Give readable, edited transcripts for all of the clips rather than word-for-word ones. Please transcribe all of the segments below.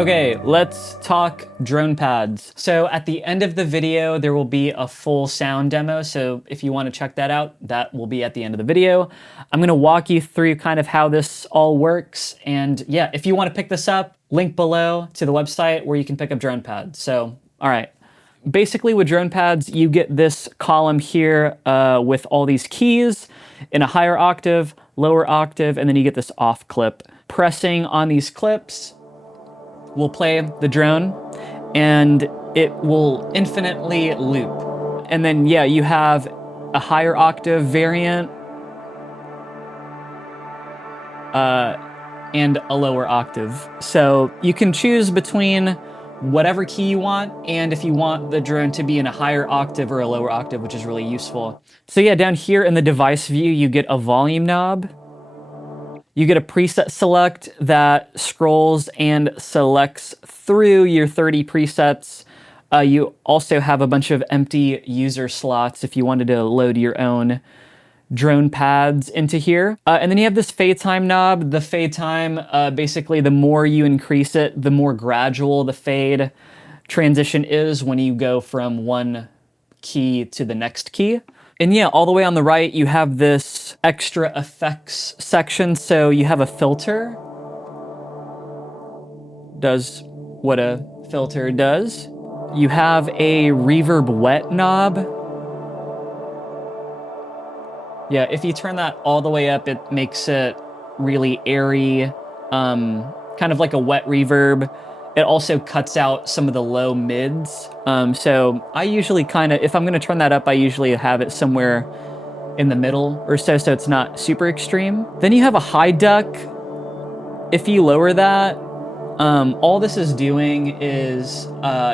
Okay, let's talk drone pads. So at the end of the video, there will be a full sound demo. So if you want to check that out, that will be at the end of the video. I'm going to walk you through kind of how this all works. And yeah, if you want to pick this up, link below to the website where you can pick up drone pads. So, all right. Basically with drone pads, you get this column here with all these keys in a higher octave, lower octave, and then you get this off clip. Pressing on these clips will play the drone and it will infinitely loop. And then yeah, you have a higher octave variant and a lower octave. So you can choose between whatever key you want, and if you want the drone to be in a higher octave or a lower octave, which is really useful. So yeah, down here in the device view, you get a volume knob. You get a preset select that scrolls and selects through your 30 presets. You also have a bunch of empty user slots if you wanted to load your own drone pads into here. And then you have this fade time knob. The fade time, basically the more you increase it, the more gradual the fade transition is when you go from one key to the next key. And yeah, all the way on the right, you have this extra effects section. So you have a filter. Does what a filter does. You have a reverb wet knob. Yeah, if you turn that all the way up, it makes it really airy, kind of like a wet reverb. It also cuts out some of the low mids. So I usually if I'm gonna turn that up, I usually have it somewhere in the middle or so it's not super extreme. Then you have a high duck. If you lower that, all this is doing is,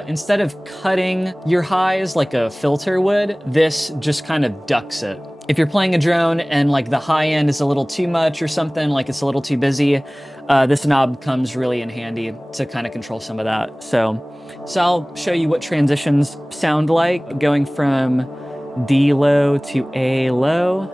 instead of cutting your highs like a filter would, this just kind of ducks it. If you're playing a drone and like the high end is a little too much or something, like it's a little too busy, this knob comes really in handy to kind of control some of that. So I'll show you what transitions sound like going from D low to A low.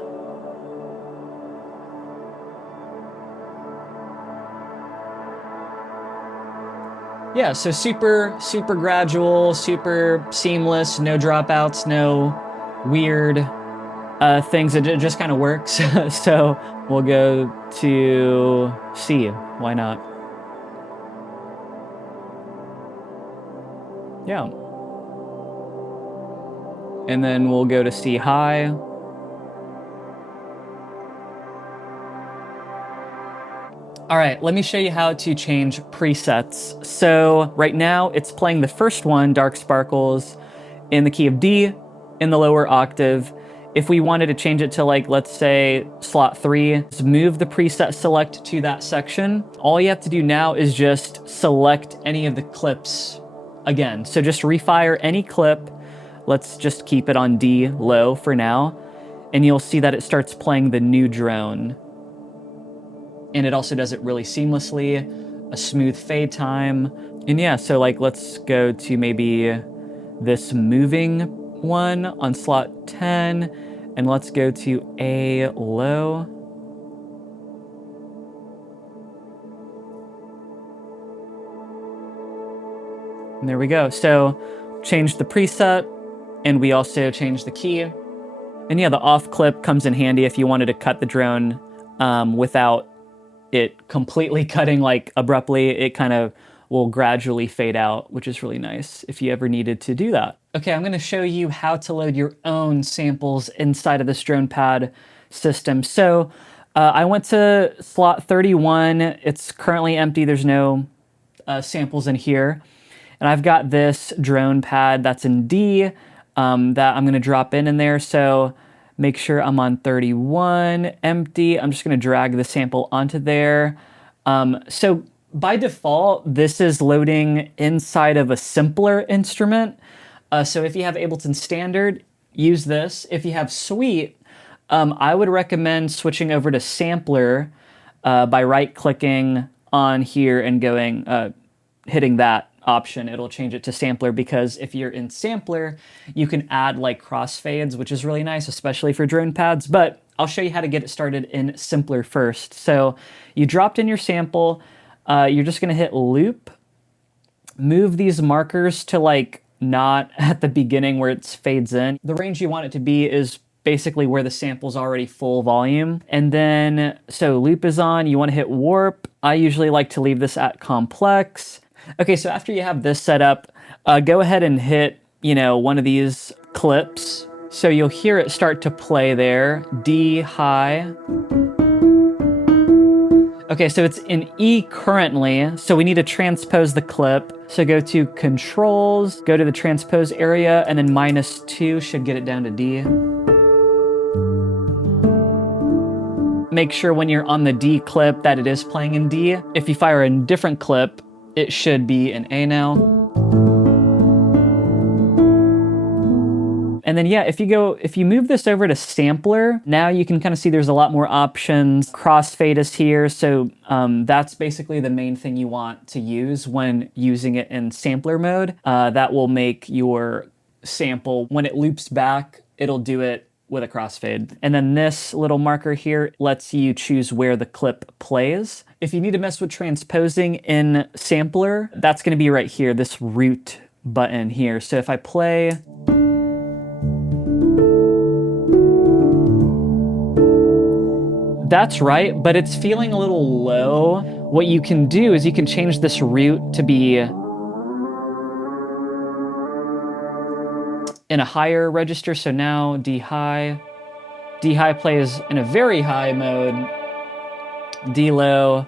Yeah, so super gradual, super seamless, no dropouts, no weird things. It just kind of works. So we'll go to C. Why not? Yeah. And then we'll go to C high. All right, let me show you how to change presets. So right now it's playing the first one, Dark Sparkles, in the key of D in the lower octave. If we wanted to change it to like, let's say slot 3, just move the preset select to that section. All you have to do now is just select any of the clips again. So just refire any clip. Let's just keep it on D low for now. And you'll see that it starts playing the new drone. And it also does it really seamlessly, a smooth fade time. And yeah, so like, let's go to maybe this moving one on slot 10, and let's go to A low. And there we go. So change the preset, and we also change the key. And yeah, the off clip comes in handy if you wanted to cut the drone without it completely cutting like abruptly. It kind of will gradually fade out, which is really nice if you ever needed to do that. Okay, I'm gonna show you how to load your own samples inside of this drone pad system. So I went to slot 31. It's currently empty. There's no samples in here. And I've got this drone pad that's in D that I'm gonna drop in there. So make sure I'm on 31, empty. I'm just gonna drag the sample onto there. So by default, this is loading inside of a simpler instrument. So if you have Ableton Standard, use this. If you have Suite, I would recommend switching over to Sampler by right-clicking on here and going, hitting that option. It'll change it to Sampler, because if you're in Sampler, you can add like crossfades, which is really nice, especially for drone pads. But I'll show you how to get it started in Simpler first. So you dropped in your sample. You're just gonna hit loop, move these markers to like not at the beginning where it fades in. The range you want it to be is basically where the sample's already full volume. And then, so loop is on, you want to hit warp. I usually like to leave this at complex. Okay, so after you have this set up, go ahead and hit, you know, one of these clips. So you'll hear it start to play there, D high. Okay, so it's in E currently, so we need to transpose the clip. So go to Controls, go to the transpose area, and then -2 should get it down to D. Make sure when you're on the D clip that it is playing in D. If you fire a different clip, it should be in A now. And then yeah, if you move this over to sampler, now you can kind of see there's a lot more options. Crossfade is here, so that's basically the main thing you want to use when using it in sampler mode. That will make your sample, when it loops back, it'll do it with a crossfade. And then this little marker here lets you choose where the clip plays. If you need to mess with transposing in sampler, that's gonna be right here, this root button here. So if I play, that's right, but it's feeling a little low. What you can do is you can change this root to be in a higher register. So now D high plays in a very high mode. D low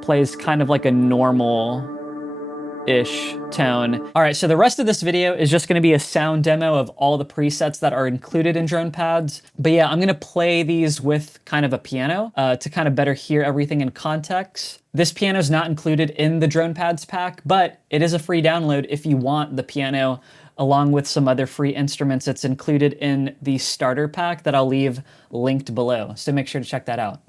plays kind of like a normal-ish tone. All right, so the rest of this video is just gonna be a sound demo of all the presets that are included in drone pads. But yeah, I'm gonna play these with kind of a piano to kind of better hear everything in context. This piano is not included in the drone pads pack, but it is a free download if you want the piano along with some other free instruments. It's included in the starter pack that I'll leave linked below. So make sure to check that out.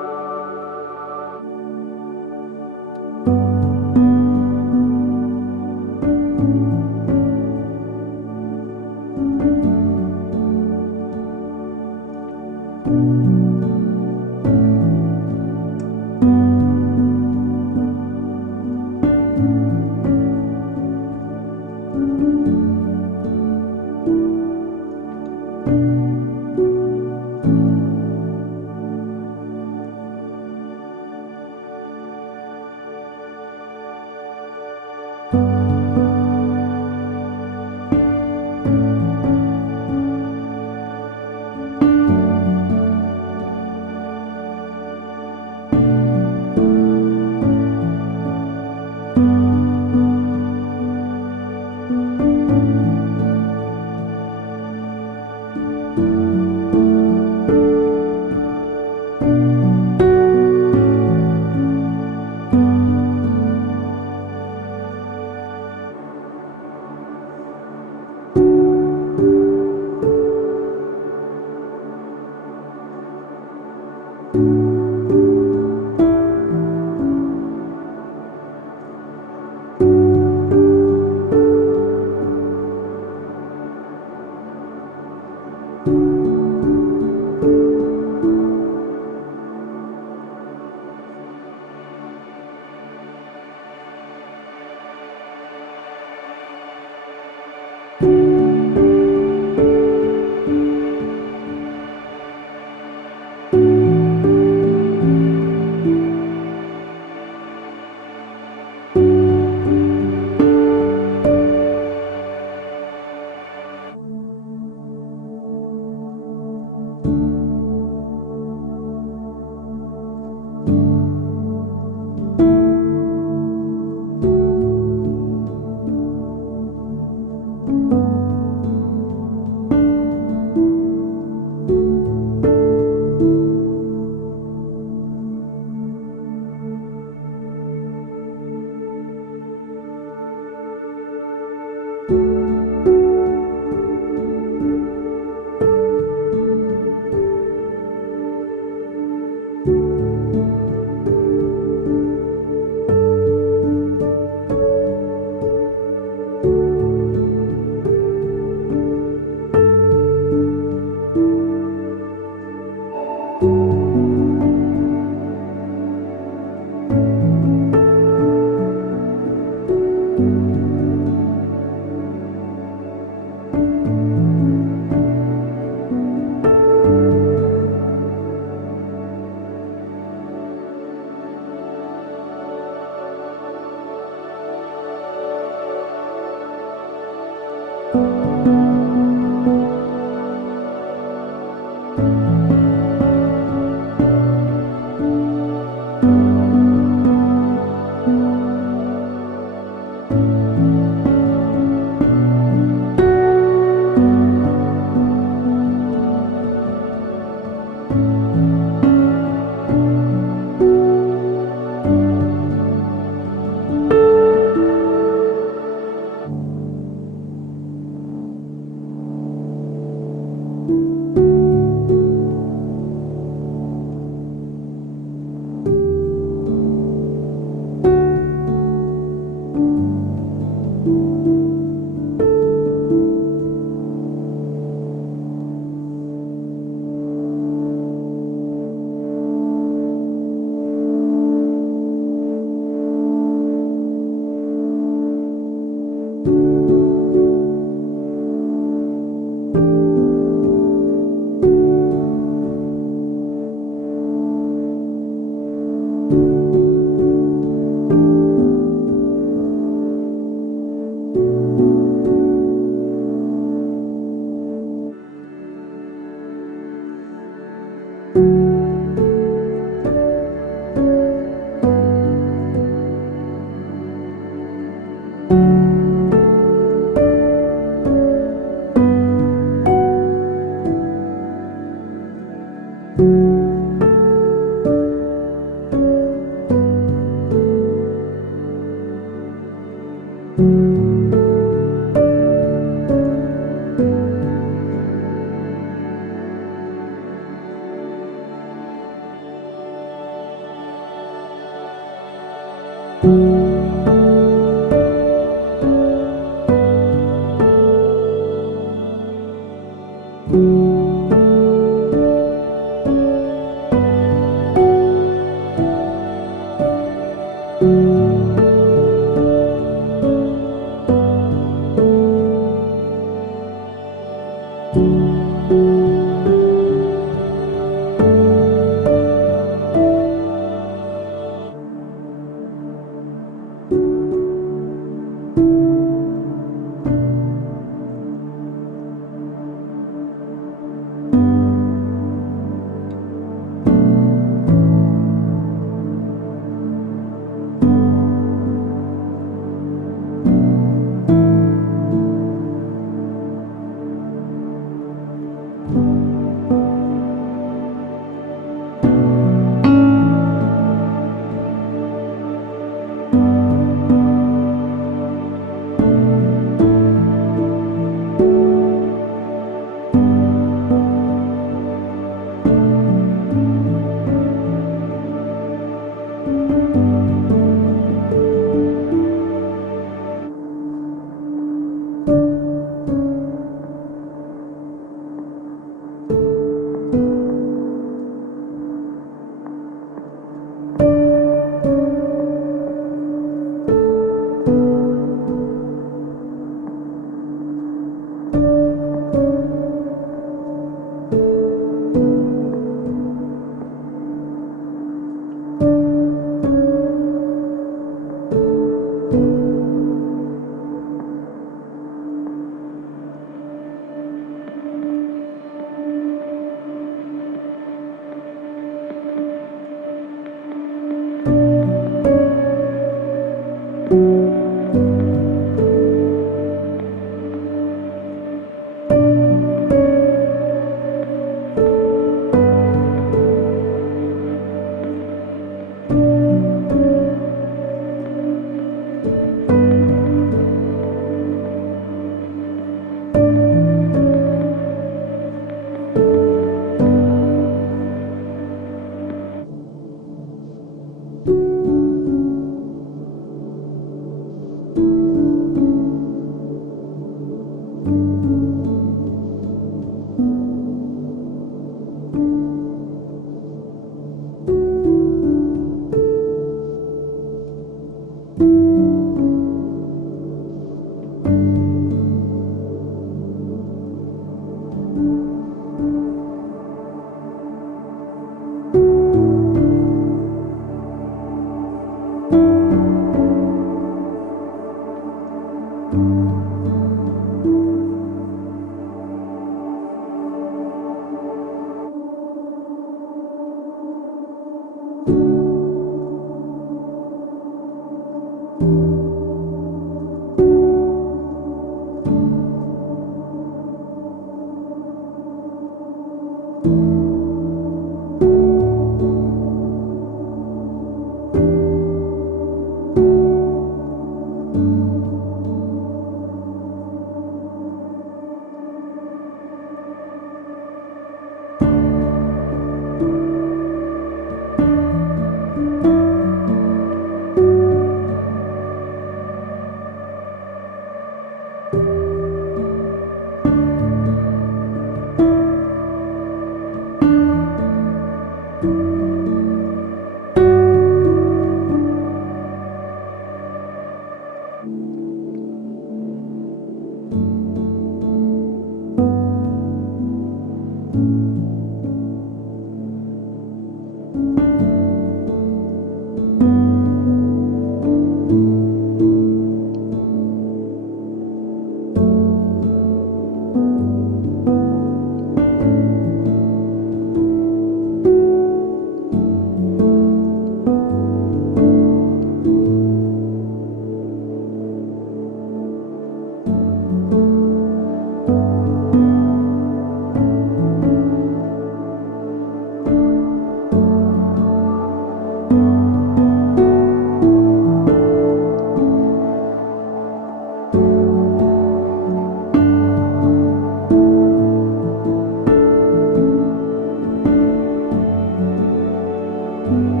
you.